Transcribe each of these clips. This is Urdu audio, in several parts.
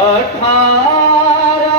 18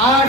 8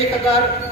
1000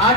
8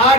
8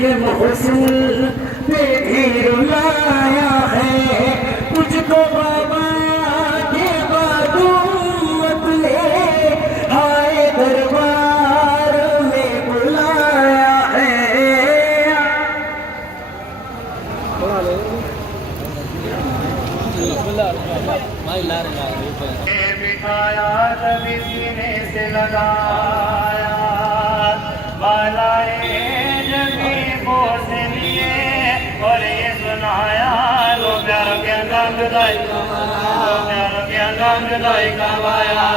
یہ محسن پہ بھی رلایا ہے تجھ کو بابا کے بادوت لے آئے دربار میں بلایا ہے بٹھایا کبھی سینے سے لگایا بالائے جبھی کو سے لیے اور یہ سنایا لو پیاروں کے اندام جدائی لو پیاروں کے اندام جدائی کمایا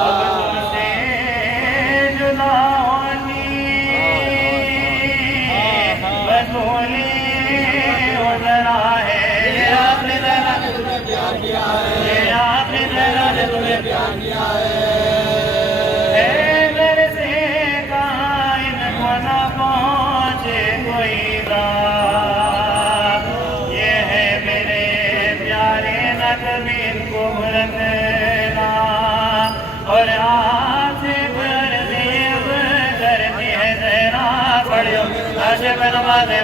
اب تم سے جدا ہونی بطولی ادھرا ہے یہ آخری ذرا نے تمہیں پیار کیا ہے یہ آخری ذرا نے تمہیں پیار کیا ہے میرے سے کہاں ان کو نہ پہنچے کوئی راہ یہ ہے میرے پیارے نہ کبھی ان کو بھولنا اور آپ سے بھر دیب کرتی ہے زہرا پڑھیو لاشے پہ نمازیں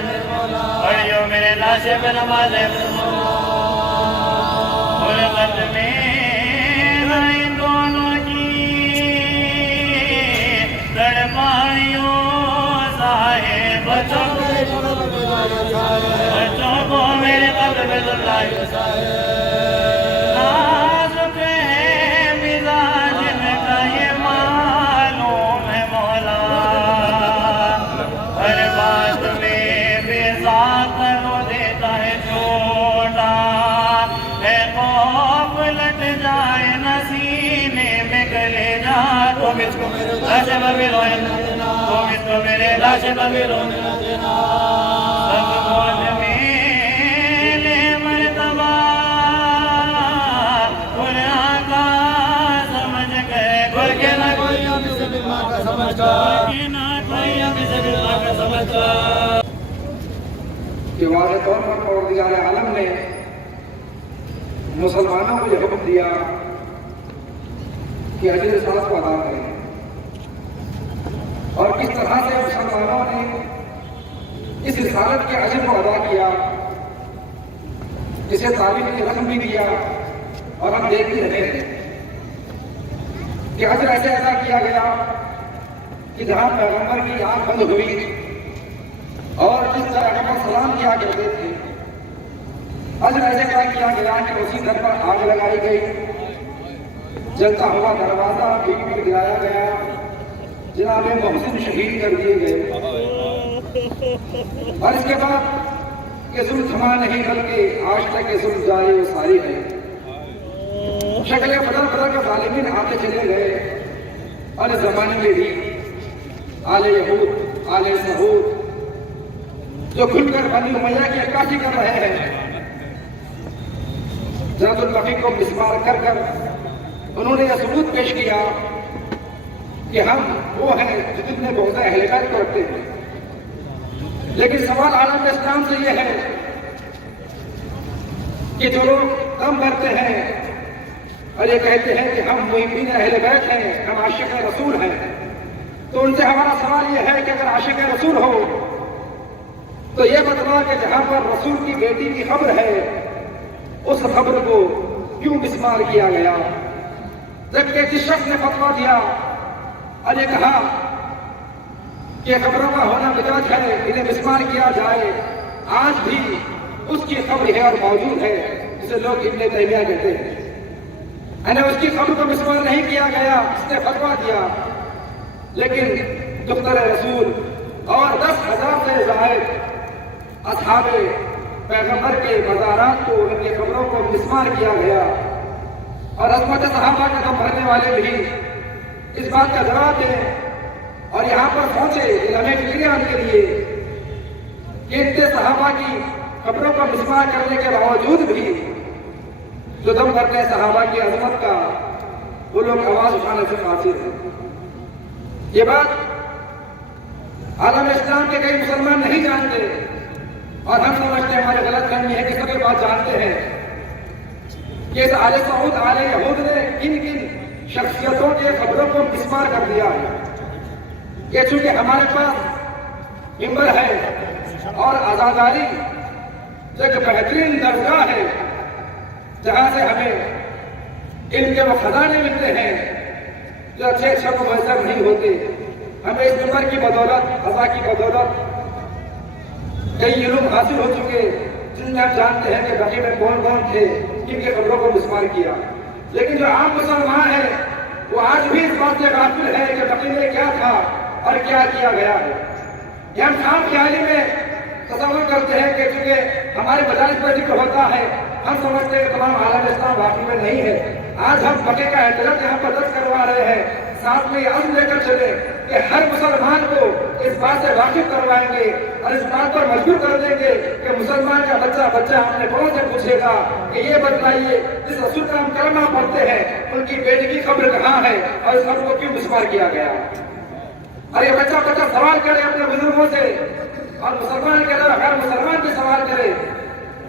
پڑھیو میرے لاشے پہ نمازیں غربت میں ان دونوں کی تڑپائیوں صاحب بچوں کو میرے قبر میں دلائی نازک ہے مزاج میں کا یہ معلوم ہے مولا ہر بات میں بے ذات رو دیتا ہے چھوٹا ہے خوف لٹ جائے نہ سینے میں گلے جا تم اس کو میرے لاشے پر بھی روئے تم اس کو میرے لاشے پر بھی رونے نہ دینا سب موت میرے مرتبہ اور آقا سمجھ گئے گھر کے نہ کوئی ہم سے بھی ماں کا سمجھ گا نہ کوئی ہم سے بھی ماں کا سمجھ گا کہ واضح طور پر پروردگار عالم نے مسلمانوں کو یہ حکم دیا کہ اجر رسالت کو ادا کریں اور کس طرح سے مسلمانوں نے اس رسالت کے اجر کو ادا کیا اسے تعریف کی رقم بھی دیا اور ہم دیکھتے رہے ہیں کہ اجر ایسے ادا کیا گیا کہ جہاں پیغمبر کی آنکھ بند ہوئی اور جس طرح پیغمبر سلام کیا کرتے تھے اجر ایسے ادا کیا گیا کہ اسی گھر پر آگ لگائی گئی جلتا ہوا دروازہ بھی گرایا گیا جناب محسن شہید کر دیے گئے اور اس کے بعد یہ ظلم تھما نہیں بلکہ آج تک یہ ظلم جاری و ساری ہے شکلیں بدل بدل کے ظالمین آتے چلے گئے اور اس زمانے میں بھی آل یہود آل سعود جو کھل کر بنی امیہ کی عکاسی کر رہے ہیں جنت البقیع کو مسمار کر کر انہوں نے یہ ثبوت پیش کیا کہ ہم وہ ہیں جو جتنے بہت اہل بیت کو رکھتے ہیں لیکن سوال عالم اسلام سے یہ ہے کہ جو لوگ دم بھرتے ہیں اور یہ کہتے ہیں کہ ہم محبین اہل بیت ہیں ہم عاشق رسول ہیں تو ان سے ہمارا سوال یہ ہے کہ اگر عاشق رسول ہو تو یہ بتلا کہ جہاں پر رسول کی بیٹی کی خبر ہے اس خبر کو کیوں مسمار کیا گیا جبکہ جس شخص نے فتویٰ دیا اور یہ کہا کہ خبروں کا ہونا بدعت ہے انہیں مسمار کیا جائے آج بھی اس کی خبر ہے اور موجود ہے جسے لوگ ابن تیمیہ کہتے ہیں یعنی اس کی خبر کو مسمار نہیں کیا گیا اس نے فتویٰ دیا لیکن دختر رسول اور 10,000 سے زائد اصحاب پیغمبر کے مزارات کو ان کی خبروں کو مسمار کیا گیا اور عظمت صحابہ کا دم بھرنے والے بھی اس بات کا جواب دیں اور یہاں پر پہنچے لمحے فکریان کے لیے کہ اتنے صحابہ کی خبروں کو مسمار کرنے کے باوجود بھی جو دم بھرتے ہیں صحابہ کی عظمت کا وہ لوگ آواز اٹھانے سے قاصر ہیں یہ بات عالم اسلام کے کئی مسلمان نہیں جانتے اور ہم سمجھتے ہیں ہمارے غلط فہمی ہے کہ سب یہ بات جانتے ہیں کہ اس آل سعود آل یہود نے کن کن شخصیتوں کے خبروں کو مسمار کر دیا ہے کہ چونکہ ہمارے پاس منبر ہے اور آزاداری ایک بہترین درگاہ ہے جہاں سے ہمیں علم کے وہ خزانے ملتے ہیں جو اچھے کو میسر نہیں ہوتے. ہمیں اس منبر کی بدولت، فضا کی بدولت کئی علوم حاصل ہو چکے جن میں ہم جانتے ہیں کہ بقی میں کون کون تھے، کن کی خبروں کو مسمار کیا. لیکن جو عام مسلمان ہے وہ آج بھی اس بات سے غافل ہے کہ بقی میں کیا تھا اور کیا کیا گیا ہے. یہ ہم خام خیالی میں تصور کرتے ہیں کہ چونکہ ہمارے مجالس پر ذکر ہوتا ہے ہم سمجھتے ہیں کہ تمام عالم اسلام واقعی میں نہیں ہے. آج ہم بقی کا احترام یہاں پر درج کروا رہے ہیں، ساتھ میں یہ عزم لے کر چلے کہ ہر مسلمان کو اس بات سے واقف کروائیں گے اور اس بات پر مجبور کر دیں گے کہ مسلمان کا بچہ اپنے بڑوں سے پوچھے گا کہ یہ بتلائیے جس رسول کا ہم کلمہ پڑھتے ہیں ان کی بیٹی کی قبر کہاں ہے اور اس قبر کو کیوں مسمار کیا گیا. اور یہ بچہ سوال کرے اپنے بزرگوں سے اور مسلمان کے علاوہ غیر مسلمان بھی سوال کرے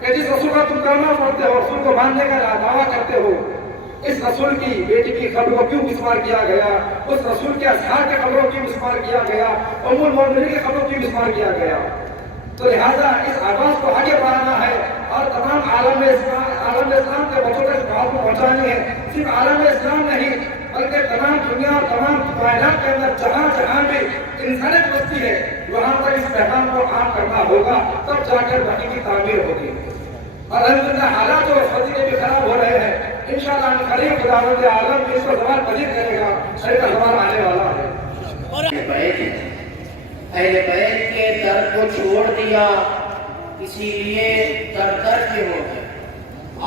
کہ جس رسول کا تم کلمہ پڑھتے ہو، رسول کو ماننے کا دعویٰ کرتے ہو، اس رسول کی بیٹی کی قبر کو کیوں مسمار کیا گیا، اس رسول کے اصحاب کے قبروں کی مسمار کیا گیا، ام المؤمنین کی قبروں کی مسمار کیا گیا. تو لہذا اس آواز کو آگے بڑھانا ہے اور تمام عالم اسلام کے بچوں تک اس بات کو پہنچانی ہے. صرف عالم اسلام نہیں بلکہ تمام دنیا اور تمام کائنات کے اندر جہاں جہاں بھی انسانیت بستی ہے وہاں پر اس پیغام کو عام کرنا ہوگا، تب جا کر بقی کی تعمیر ہوگی. اور الحمدللہ حالات اور صدی کے بھی خراب ہو رہے ہیں. انشاءاللہ قریب خداوند عالم بھی اس کو زوال پذیر کرے گا، صحیح کا زوال آنے والا ہے. اہل بیت کے در کو چھوڑ دیا، اسی لیے در کے ہو گئے.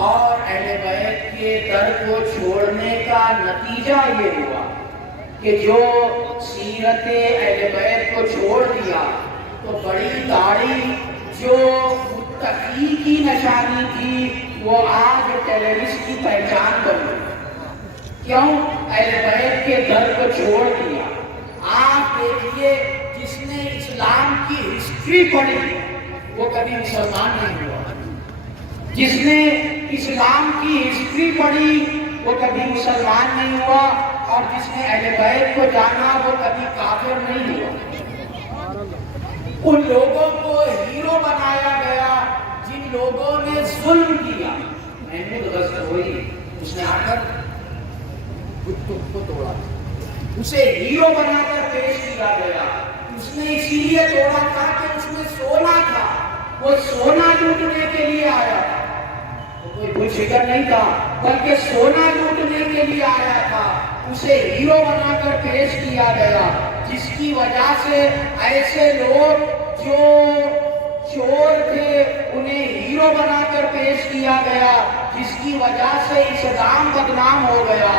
اور اہل بیت کے در کو چھوڑنے کا نتیجہ یہ ہوا کہ جو سیرت اہل بیت کو چھوڑ دیا تو بڑی داڑھی جو متقی کی نشانی تھی وہ آج ٹیررسٹ کی پہچان بن گئی. کیوں؟ اہل بیت کے در کو چھوڑ دیا. آپ دیکھیے جس نے اسلام کی ہسٹری پڑھی وہ کبھی مسلمان نہیں ہوا، جس نے اسلام کی ہسٹری پڑھی وہ کبھی مسلمان نہیں ہوا، اور جس نے اہل بیت کو جانا وہ کبھی کافر نہیں ہوا. ان لوگوں کو ہیرو بنایا گیا جن لوگوں نے ظلم کیا. محمود غزنوی اس نے آ کر کو توڑا، اسے ہیرو بنا کر پیش کیا گیا. اس نے اسی لیے توڑا تھا کہ اس میں سونا تھا، وہ سونا لوٹنے کے لیے آیا تھا. کوئی فکر نہیں تھا بلکہ سونا لوٹنے کے لیے آیا تھا. اسے ہیرو بنا کر پیش کیا گیا، جس کی وجہ سے ایسے لوگ جو چور تھے انہیں ہیرو بنا کر پیش کیا گیا، جس کی وجہ سے اسلام بدنام ہو گیا.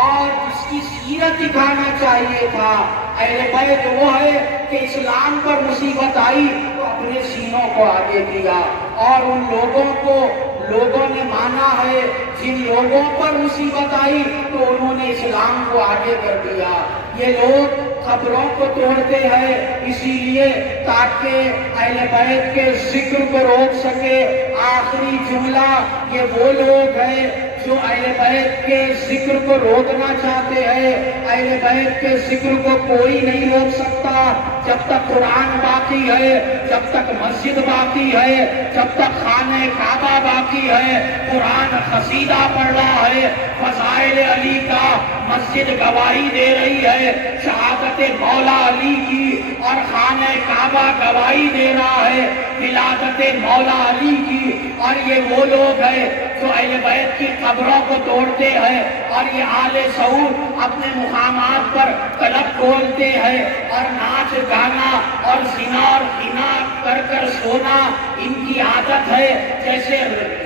اور جس کی سیرت دکھانا چاہیے تھا اہل بیت وہ ہے کہ اسلام پر مصیبت آئی تو اپنے سینوں کو آگے کیا. اور ان لوگوں نے مانا ہے جن لوگوں پر مصیبت آئی تو انہوں نے اسلام کو آگے کر دیا. یہ لوگ قبروں کو توڑتے ہیں اسی لیے تاکہ اہل بیت کے ذکر کو روک سکے. آخری جملہ یہ وہ لوگ ہیں جو اہل بیت کے ذکر کو روکنا چاہتے ہیں. اہل بیت کے ذکر کو کوئی نہیں روک سکتا جب تک قرآن باقی ہے، جب تک مسجد باقی ہے، جب تک خانہ کعبہ باقی ہے. قرآن قصیدہ پڑھ رہا ہے، فضائل علی کا مسجد گواہی دے رہی ہے، شہادت مولا علی کی، اور خانہ کعبہ گواہی دے رہا ہے ولادت مولا علی کی. اور یہ وہ لوگ ہیں جو اہل بیت کی قبروں کو توڑتے ہیں. اور یہ آل سعود اپنے مقامات پر کلب کھولتے ہیں اور ناچ گانا اور زنا اور خنا کر کر سونا ان کی عادت ہے. جیسے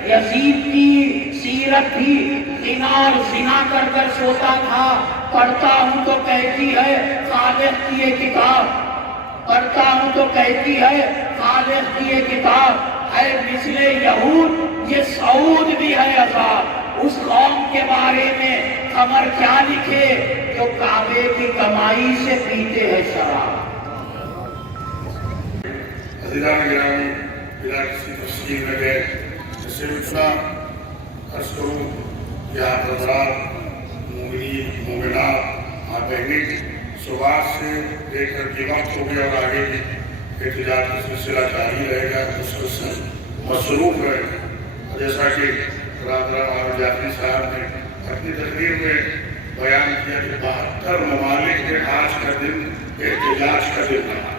یزید کی سیرت تھی، خنا اور زنا کر کر سوتا تھا. پڑھتا ہوں تو کہتی ہے خالق کی یہ کتاب، پڑھتا ہوں تو کہتی ہے خالق کی یہ کتاب. اے مثل یہود یہ سعود بھی ہے عذاب. اس قوم کے بارے میں قمر کیا لکھے جو کعبے کی کمائی سے پیتے ہیں شراب. عزیزان گرامی، بلا کسی تفصیل میں گئے صرف اتنا عرض کروں کہ آپ حضرات مومنین مومنات آپ بہنیں صبح سے لے کر کے وقت ہو گیا اور آگے بھی احتجاج کا سلسلہ جاری رہے گا، مسلسل مصروف رہے گا۔ جیسا کہ برادر محمد جعفری صاحب نے اپنی تقریر میں بیان کیا کہ 72 ممالک میں آج کا دن احتجاج کا دن رہا۔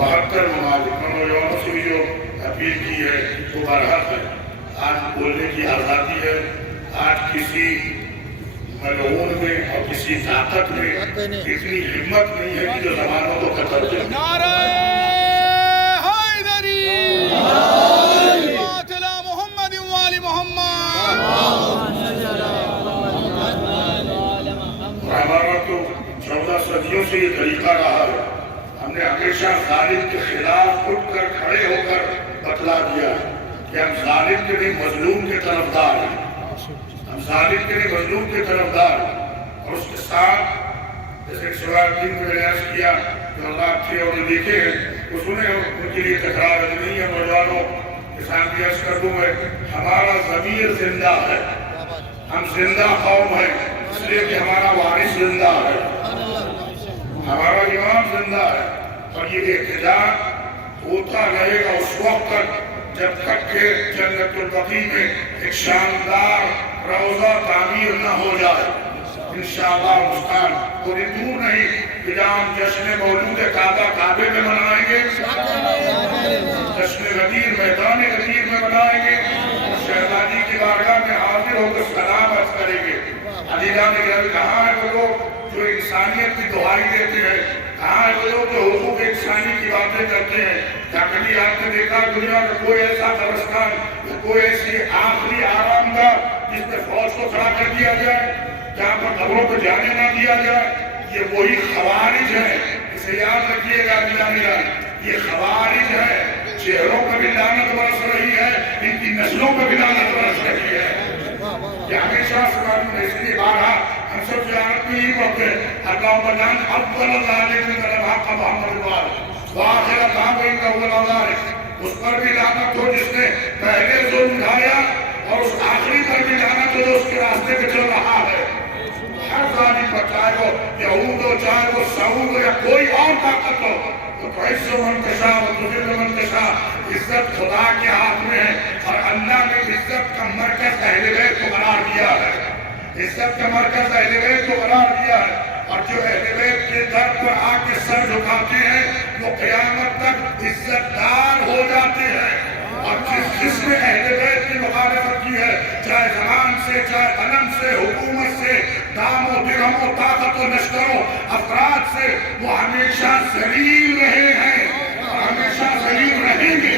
72 ممالک میں نوجوانوں سے بھی جو اپیل کی ہے وہ برحق ہے۔ آج بولنے کی آزادی ہے، آج کسی ملعون میں اور کسی طاقت میں اتنی ہمت نہیں ہے کہ جو زبانوں کو قتل دے۔ نعرہ حیدری، قاتل محمد وآل محمد۔ ہمارا تو 14 صدیوں سے یہ طریقہ رہا ہے، ہم نے ہمیشہ ظالم کے خلاف اٹھ کر کھڑے ہو کر بتلا دیا کہ ہم ظالم کے نہیں مظلوم کے طرفدار ہیں، ہم ظالم کے نہیں مظلوم کے طرفدار ہیں۔ اور اس کے ساتھ جیسے شوائب دین میں نے عرض کیا جو اللہ تھے اور جو دیکھے ہیں وہ سنے، ان کے لیے تکرار نہیں ہے۔ نوجوانوں کے ساتھ بھی عرض کر دوں میں، ہمارا ضمیر زندہ ہے، ہم زندہ قوم ہیں، اس لیے کہ ہمارا وارث زندہ ہے، ہمارا امام زندہ ہے۔ اور یہ احتجاج ہوتا رہے گا اس وقت تک جب تک کہ جنت البقیع میں ایک شاندار روضہ تعمیر نہ ہو جائے۔ انشاءاللہ مستعان کوئی دور نہیں کہ جہاں ہم جشن مولود کعبہ کعبے میں منائیں گے، جشن غدیر میدان غدیر میں منائیں گے، شہزادی کی بارگاہ میں حاضر ہو کر سلام عرض کریں گے۔ عزیزان گرامی، کہاں ہے وہ لوگ جو انسانیت کی دعائی دیتے ہیں؟ کہاں ہے وہ لوگ جو حقوق انسانی کی باتیں کرتے ہیں؟ کیا کبھی آپ نے دیکھا دنیا کا کوئی ایسا قبرستان، کوئی ایسی آخری آرام گاہ جس میں فوج کو کھڑا کر دیا جائے، جہاں پر قبروں کو جانے نہ دیا جائے؟ یہ وہی خوارج ہے، اسے یاد رکھیے گا عزیزان گرامی، یہ خوارج ہے۔ چہروں پر بھی لعنت برس رہی ہے، ان کی نسلوں پر بھی لعنت برس رہی ہے۔ یہ ہمیشہ سبحان اللہ، اس لیے بارہا ہم سب زیارت میں ہی پڑھتے ہیں، اللہم جان افضل ظالم من حق محمد وآخر دعوانا انہ هو الغالب۔ اس پر بھی لعنت ہو جس نے پہلے ظلم ڈھایا، اور اس آخری پر بھی لعنت ہو جو اس کے راستے پہ چل رہا ہے۔ ہر ظالم پر، چاہے وہ یہود ہو، چاہے وہ سعود ہو، یا کوئی اور طاقت ہو، تو تعز من تشاء وتذل من تشاء، عزت خدا کے ہاتھ میں ہے۔ اور اللہ نے عزت کا مرکز اہل بیت کو قرار دیا ہے، عزت کا مرکز اہل بیت کو قرار دیا ہے۔ اور جو اہل بیت کے در پر آ کے سر جھکاتے ہیں وہ قیامت تک عزت دار ہو جاتے ہیں۔ اور جس نے اہل بیت کی مخالفت کی ہے، چاہے زبان سے، چاہے قلم سے، حکومت سے، دام و درہم و طاقت و لشکروں افراد سے، وہ ہمیشہ ذلیل رہے ہیں اور ہمیشہ ذلیل رہیں گے،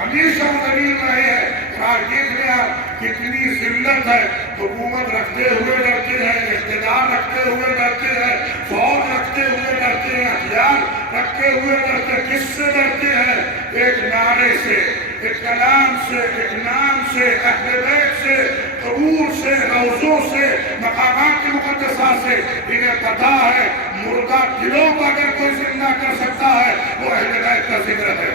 ہمیشہ ذلیل رہے ہیں۔ اور دیکھ لیں آپ کتنی ذلت ہے، حکومت رکھتے ہوئے ڈرتے ہیں، اقتدار رکھتے ہوئے ڈرتے ہیں، فوج رکھتے ہوئے ڈرتے ہیں، ہتھیار رکھتے ہوئے ڈرتے ہیں۔ کس سے ڈرتے ہیں؟ ایک نعرے سے، ایک کلام سے، ایک نام سے، اہل بیت سے، قبور سے، روضوں سے، مقامات مقدسات سے۔ انہیں پتہ ہے مردہ دلوں کو اگر کوئی زندہ کر سکتا ہے وہ اہل بیت کا ذکر ہے،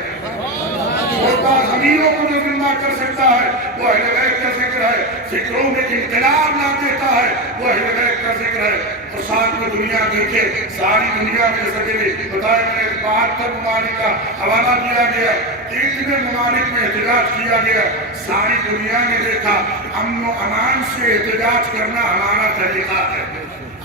مردہ ضمیروں کو جو زندہ کر سکتا ہے وہ اہل بیت کا ذکر ہے، فکروں میں انقلاب لا دیتا ہے وہ اہل بیت کا ذکر ہے۔ اور ساتھ میں دنیا دیکھے، ساری دنیا میں جیسا کہ بتایا میں نے 72 ممالک کا حوالہ دیا گیا، اتنے ممالک میں احتجاج کیا گیا۔ ساری دنیا نے دیکھا امن و امان سے احتجاج کرنا ہمارا طریقہ ہے،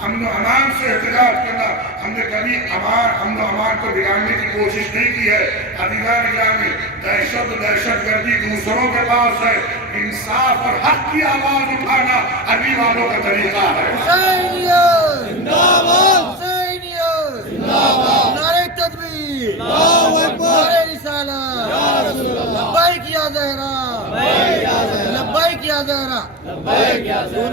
امن و امان سے احتجاج کرنا۔ ہم نے کبھی امن و امان کو بگاڑنے کی کوشش نہیں کی ہے۔ عزیزان گرامی، دہشت گردی دوسروں کے پاس ہے، انصاف اور حق کی آواز اٹھانا علی والوں کا طریقہ ہے۔ حسینیت زندہ باد، حسینیت زندہ باد، نعرہ تکبیر، اللہ اکبر، نعرہ رسالت، یا رسول اللہ، لبیک یا زہرا، لبیک یا زہرا، لبیک یا زہرا۔